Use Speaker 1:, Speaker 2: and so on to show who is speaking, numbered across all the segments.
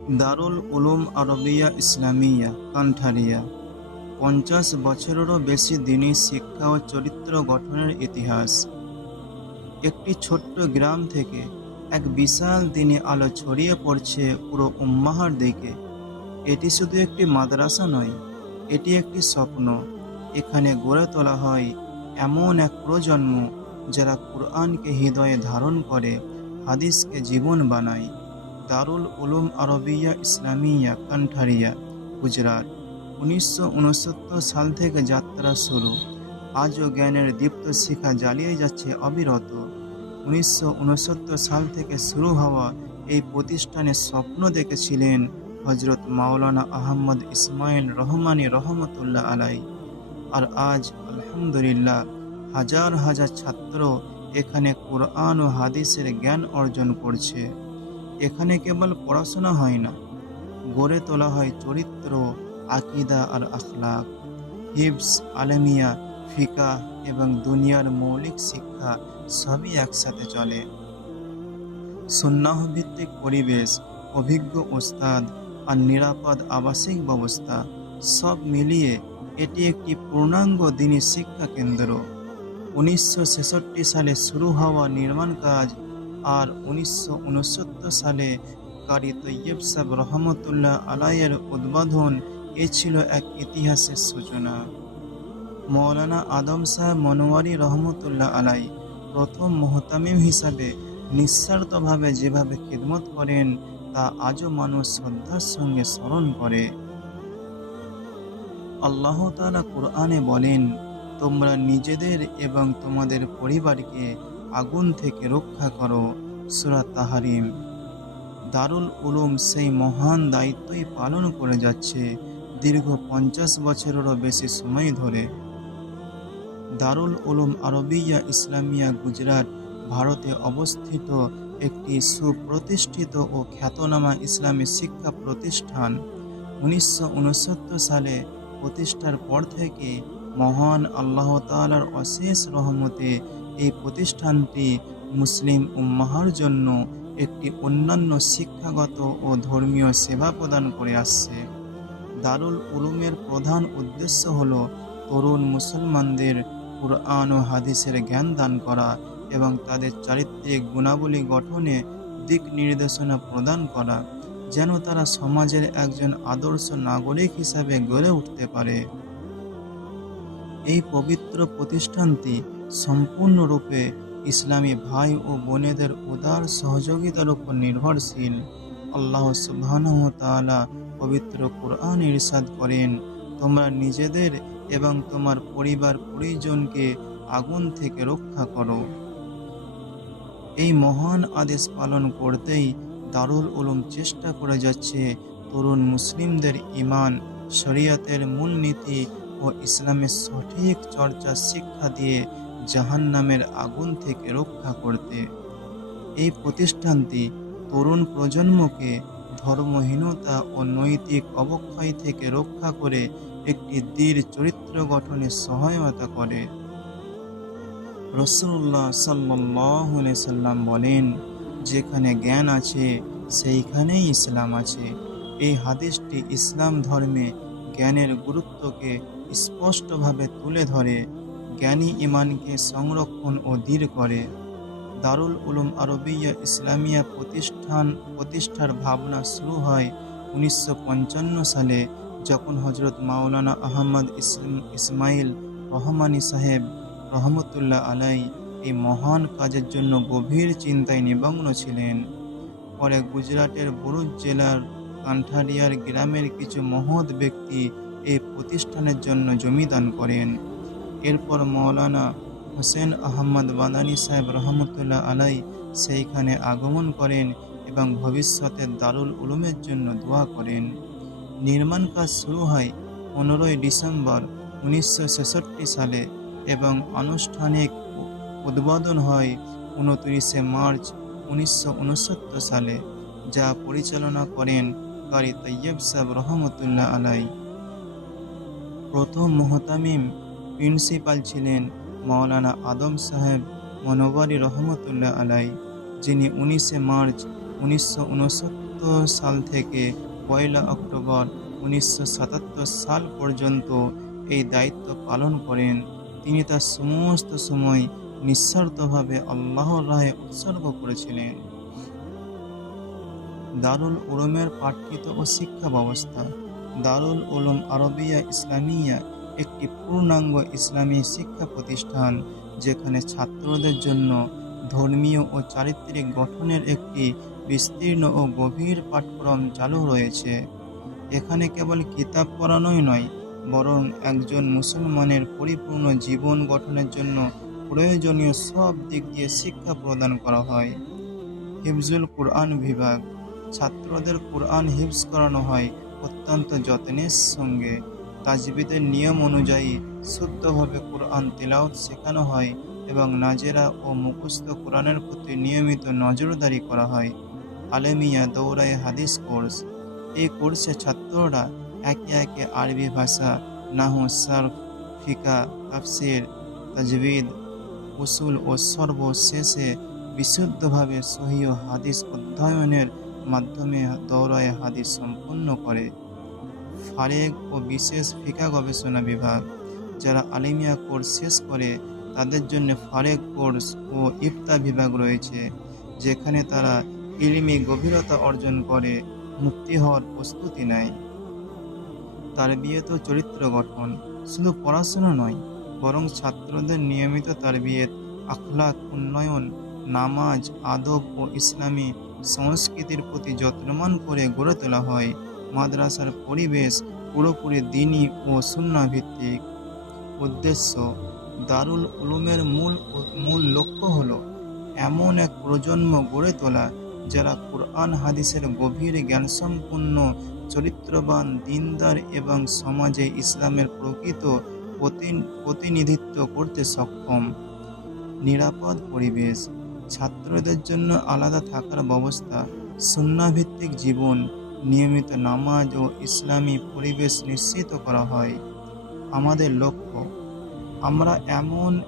Speaker 1: দারুল উলুম আরবিয়া ইসলামিয়া, কান্ঠারিয়া। পঞ্চাশ বছরেরও বেশি দিনই শিক্ষা ও চরিত্র গঠনের ইতিহাস। একটি ছোট্ট গ্রাম থেকে এক বিশাল দিনে আলো ছড়িয়ে পড়ছে পুরো উম্মাহার দিকে। এটি শুধু একটি মাদ্রাসা নয়, এটি একটি স্বপ্ন। এখানে গড়ে তোলা হয় এমন এক প্রজন্ম যারা কোরআনকে হৃদয়ে ধারণ করে, হাদিসকে জীবন বানায়। দারুল উলুম আরবিয়া ইসলামিয়া কান্ঠারিয়া, গুজরাট। উনিশশো উনসত্তর সাল থেকে যাত্রা শুরু। আজও জ্ঞানের দীপ্ত শিখা জ্বালিয়ে যাচ্ছে অবিরত। উনিশশো উনসত্তর সাল থেকে শুরু হওয়া এই প্রতিষ্ঠানের স্বপ্ন দেখেছিলেন হজরত মাওলানা আহমদ ইসমাইল রহমানী রহমতুল্লাহ আলাই আর আজ আলহামদুলিল্লাহ হাজার হাজার ছাত্র এখানে কোরআন ও হাদিসের জ্ঞান অর্জন করছে। এখানে কেবল পড়াশোনা হয় না, গড়ে তোলা হয় চরিত্র, আকিদা আর আখলাক। হিবস আলেমিয়া, ফিকা এবং দুনিয়ার মৌলিক শিক্ষা সবই একসাথে চলে। সুন্নাহ ভিত্তিক পরিবেশ, অভিজ্ঞ ওস্তাদ আর নিরাপদ আবাসিক ব্যবস্থা সব মিলিয়ে এটি একটি পূর্ণাঙ্গ দিনী শিক্ষা কেন্দ্র। উনিশশো ছেষট্টি সালে শুরু হওয়া নির্মাণ কাজ আর উনিশশো উনসত্তর সালে কারি তৈয়ব সাহেব রহমতুল্লাহ আলাইয়ের উদ্বোধন এ ছিল এক ইতিহাসের সূচনা। মৌলানা আদম সাহেব মনোয়ারি রহমতুল্লাহ আলাই প্রথম মোহতামিম হিসাবে নিঃস্বার্থভাবে যেভাবে খিদমত করেন, তা আজও মানুষ শ্রদ্ধার সঙ্গে স্মরণ করে। আল্লাহ তাআলা কোরআনে বলেন, তোমরা নিজেদের এবং তোমাদের পরিবারকে আগুন থেকে রক্ষা করো, সুরা তাহারিম। দারুল উলুম সেই মহান দায়িত্বই পালন করে যাচ্ছে দীর্ঘ পঞ্চাশ বছরেরও বেশি সময় ধরে। দারুল উলুম আরবিয়া ইসলামিয়া গুজরাট ভারতে অবস্থিত একটি সুপ্রতিষ্ঠিত ও খ্যাতনামা ইসলামী শিক্ষা প্রতিষ্ঠান। উনিশশো উনসত্তর সালে প্রতিষ্ঠার পর থেকে মহান আল্লাহ তাআলার অশেষ রহমতে এই প্রতিষ্ঠানটি মুসলিম উম্মাহার জন্য একটি অন্যান্য শিক্ষাগত ও ধর্মীয় সেবা প্রদান করে আসছে। দারুল উলুমের প্রধান উদ্দেশ্য হল তরুণ মুসলমানদের কুরআন ও হাদিসের জ্ঞান দান করা এবং তাদের চারিত্রিক গুণাবলী গঠনে দিক নির্দেশনা প্রদান করা, যেন তারা সমাজের একজন আদর্শ নাগরিক হিসাবে গড়ে উঠতে পারে। এই পবিত্র প্রতিষ্ঠানটি সম্পূর্ণরূপে ইসলামী ভাই ও বোনেদের উদার সহযোগিতার উপর নির্ভরশীল। আল্লাহ সুবহানাহু তাআলা পবিত্র কোরআন ইরশাদ করেন, তোমরা নিজেদের এবং তোমার পরিবার পরিজনকে আগুন থেকে রক্ষা করো। এই মহান আদেশ পালন করতেই দারুল উলুম চেষ্টা করে যাচ্ছে তরুণ মুসলিমদের ইমান শরিয়তের মূলনীতি ও ইসলামের সঠিক চর্চা শিক্ষা দিয়ে জাহান্নামের আগুন থেকে রক্ষা করতে। এই প্রতিষ্ঠানটি তরুণ প্রজন্মকে ধর্মহীনতা ও নৈতিক অবক্ষয় থেকে রক্ষা করে একটি দৃঢ় চরিত্র গঠনে সহায়তা করে। রসুল্লাহ সাল্লাহ সাল্লাম বলেন, যেখানে জ্ঞান আছে, সেইখানেই ইসলাম আছে। এই হাদিসটি ইসলাম ধর্মে জ্ঞানের গুরুত্বকে স্পষ্টভাবে তুলে ধরে। জ্ঞানী ইমানকে সংরক্ষণ ও দৃঢ় করে। দারুল উলুম আরবিয়া ইসলামিয়া প্রতিষ্ঠান, প্রতিষ্ঠার ভাবনা শুরু হয় উনিশশো পঞ্চান্ন সালে, যখন হজরত মাওলানা আহমদ ইসমাইল রহমানী সাহেব রহমতুল্লাহ আলাই এই মহান কাজের জন্য গভীর চিন্তায় নিমগ্ন ছিলেন। পরে গুজরাটের বুরুজ জেলার কান্ঠারিয়ার গ্রামের কিছু মহৎ ব্যক্তি এই প্রতিষ্ঠানের জন্য জমি দান করেন। এরপর মৌলানা হোসেন আহমদ বাদানি সাহেব রহমতুল্লাহ আলাই সেইখানে আগমন করেন এবং ভবিষ্যতে দারুল উলুমের জন্য দোয়া করেন। নির্মাণ কাজ শুরু হয় পনেরোই ডিসেম্বর উনিশশো ছেষট্টি সালে এবং আনুষ্ঠানিক উদ্বোধন হয় উনত্রিশে মার্চ উনিশশো উনসত্তর সালে, যা পরিচালনা করেন কারি তৈয়ব সাহেব রহমতুল্লাহ আলাই। প্রথম মোহতামিম প্রিন্সিপাল ছিলেন মৌলানা আদম সাহেব মনোবারি রহমতুল্লাহ আলাই, যিনি উনিশে মার্চ উনিশশো সাতাত্তর সাল থেকে পয়লা অক্টোবর উনিশশো সাতাত্তর সাল পর্যন্ত এই দায়িত্ব পালন করেন। তিনি তার সমস্ত সময় নিঃস্বার্থভাবে আল্লাহর রাহে উৎসর্গ করেছিলেন। দারুল উলুমের পাঠ্যিত ও শিক্ষা ব্যবস্থা, দারুল উলুম আরবিয়া ইসলামিয়া একটি পূর্ণাঙ্গ ইসলামী শিক্ষা প্রতিষ্ঠান, যেখানে ছাত্রদের জন্য ধর্মীয় ও চারিত্রিক গঠনের একটি বিস্তীর্ণ ও গভীর পাঠক্রম চালু রয়েছে। এখানে কেবল কিতাব পড়ানোই নয়, বরং একজন মুসলমানের পরিপূর্ণ জীবন গঠনের জন্য প্রয়োজনীয় সব দিক দিয়ে শিক্ষা প্রদান করা হয়। হিফজুল কুরআন বিভাগ। ছাত্রদের কুরআন হিফজ করানো হয় অত্যন্ত যত্নের সঙ্গে। তাজবিদের নিয়ম অনুযায়ী শুদ্ধভাবে কোরআন তেলাওয়াত শেখানো হয় এবং নাজেরা ও মুখস্থ কোরআনের প্রতি নিয়মিত নজরদারি করা হয়। আলেমিয়া দৌড়ায় হাদিস কোর্স। এই কোর্সে ছাত্ররা একে একে আরবি ভাষা নাহু সার্ফ, ফিকা, তাফসির তাজবিদ উসুল ও সর্বশেষে বিশুদ্ধভাবে সহি হাদিস অধ্যয়নের মাধ্যমে দৌড়ায় হাদিস সম্পন্ন করে। ফারেক ও বিশেষ ফিকা গবেষণা বিভাগ, যারা আলিমিয়া কোর্স শেষ করে, তাদের জন্য ফারেক কোর্স ও ইফতা বিভাগ রয়েছে, যেখানে তারা ইলমি গভীরতা অর্জন করে, মুক্তি হওয়ার প্রস্তুতি নেয়। তার বিয়েত চরিত্র গঠন শুধু পড়াশোনা নয়, বরং ছাত্রদের নিয়মিত তার বিয়েত আখলাক, উন্নয়ন, নামাজ, আদব ও ইসলামী সংস্কৃতির প্রতি যত্নমান করে গড়ে তোলা হয়। মাদ্রাসার পরিবেশ পুরোপুরি দিনী ও সুন্না ভিত্তিক উদ্দেশ্য, দারুল উলুমের মূল মূল লক্ষ্য হলো এমন এক প্রজন্ম গড়ে তোলা যারা কোরআন, হাদিসের গভীর জ্ঞানসম্পন্ন, চরিত্রবান, দিনদার এবং সমাজে ইসলামের প্রকৃত প্রতি- প্রতিনিধিত্ব করতে সক্ষম। নিরাপদ পরিবেশ, ছাত্রদের জন্য আলাদা থাকার ব্যবস্থা, সুন্নাভিত্তিক জীবন নিয়মিত নামাজ ও ইসলামী পরিবেশ নিশ্চিত করা হয়। আমাদের লক্ষ্য, আমরা এমন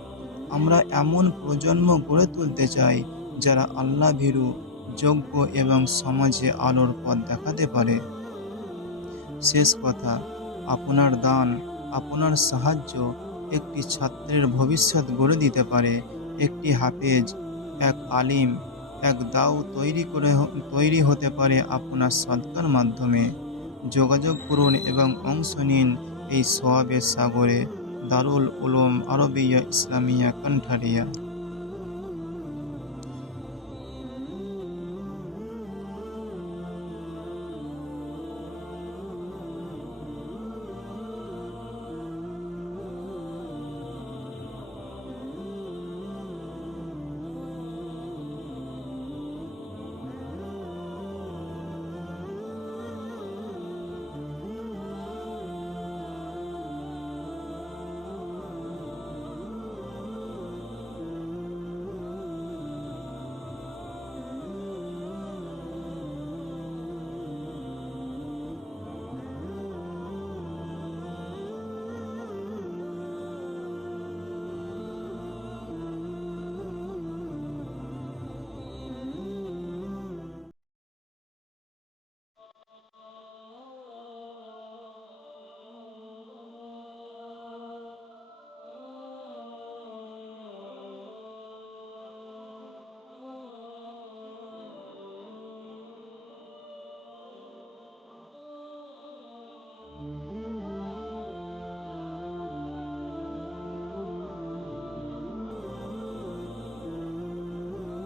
Speaker 1: আমরা এমন প্রজন্ম গড়ে তুলতে চাই, যারা আল্লাহ ভীরু যোগ্য এবং সমাজে আলোর পথ দেখাতে পারে। শেষ কথা, আপনার দান, আপনার সাহায্য একটি ছাত্রের ভবিষ্যৎ গড়ে দিতে পারে। একটি হাফেজ, এক আলিম এক দাও তৈরি করে তৈরি হতে পারে আপনার সদকার মাধ্যমে। যোগাযোগ করুন এবং অংশ নিন এই সোয়াবের সাগরে। দারুল উলুম আরবিয়া ইসলামিয়া কণ্ঠারিয়া